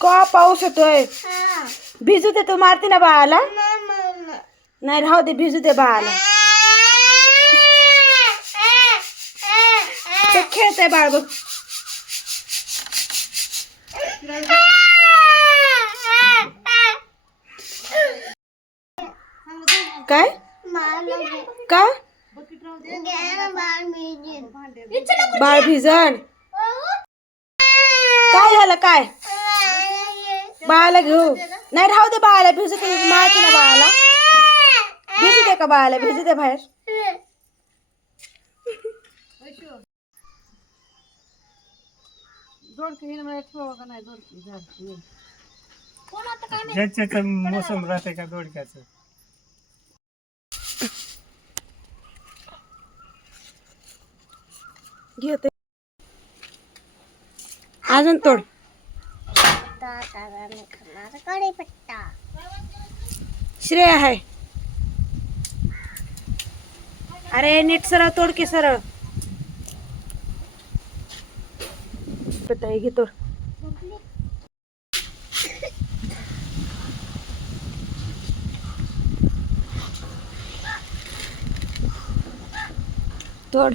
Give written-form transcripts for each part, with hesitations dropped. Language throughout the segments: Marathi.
का पाऊस येतोय? भिजू दे, तू मारते ना बाळाला. नाही राहू दे, भिजू दे बाळाला. तो खेळतय बाळ बघ. काय का बाळ भिजन? काय झालं? काय बाळाला घेऊ? नाही राहू दे बाळाला, भिजू दे. मारते ना बाळाला. भिजू दे का बाळाला? भिजू दे बाहेर. ज्याच्याचं मोसम राहते का दोडक्याचं. घेते अजून तोड. श्रेय आहे. अरे नीट सरळ तोड की, सरळ. बताई घे तोड. तोड.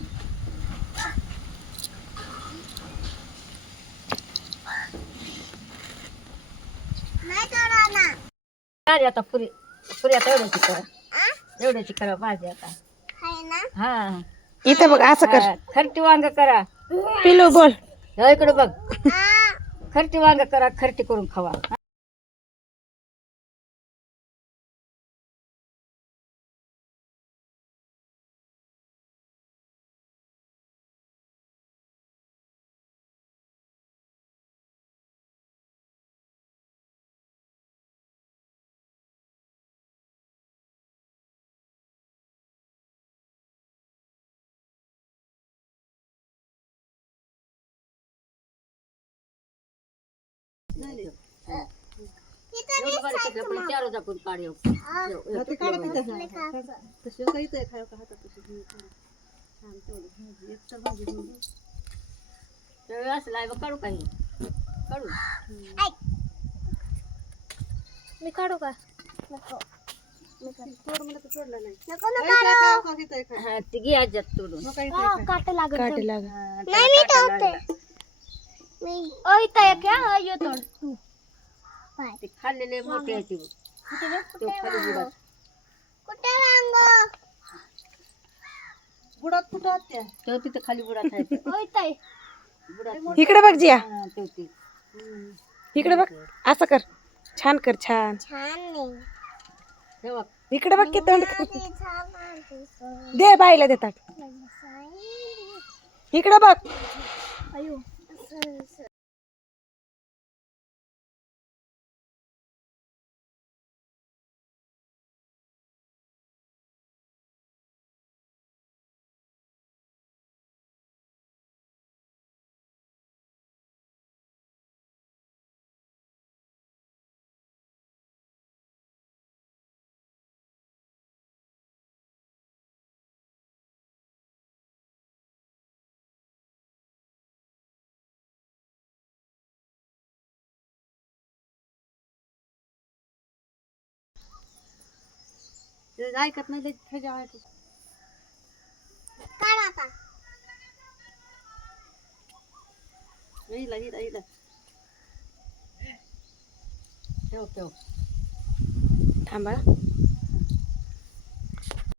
आता पुरी पुरी आता एवढ्याची करा, एवढ्याची करा भाजी आता. हा इथं बघ, असं कर. खर्टी वांग करा. पिलू बोल. इकडे बघ, खर्टी वांग करा, खर्टी करून खावा. चार दाखवून काढ. असला काढू काही काढू. मी काढू का? हा ती घे आज्यात तोडून. काटे लागत. काटे लाग. नाही मी ठेवते. ओय ताय क्या यो तोड तू. ते खाल्लेले मोठे आहे ते. कुठे वांग? बुडात कुठं आत्या? तो तिथे खाली बुडात आहे. ओय ताय. बुडात इकडे बघ जिया. ठेवते. इकडे बघ, असं कर. छान कर, छान. छान नाही. तेव्हा इकडे बघ की तोंड कर. दे बाईला देतात. इकडे बघ. अयो. ऐकत नाही त्याच्या ऐकत. काढ आता. हिला हिला हिला ठेव ठेव. थांबा.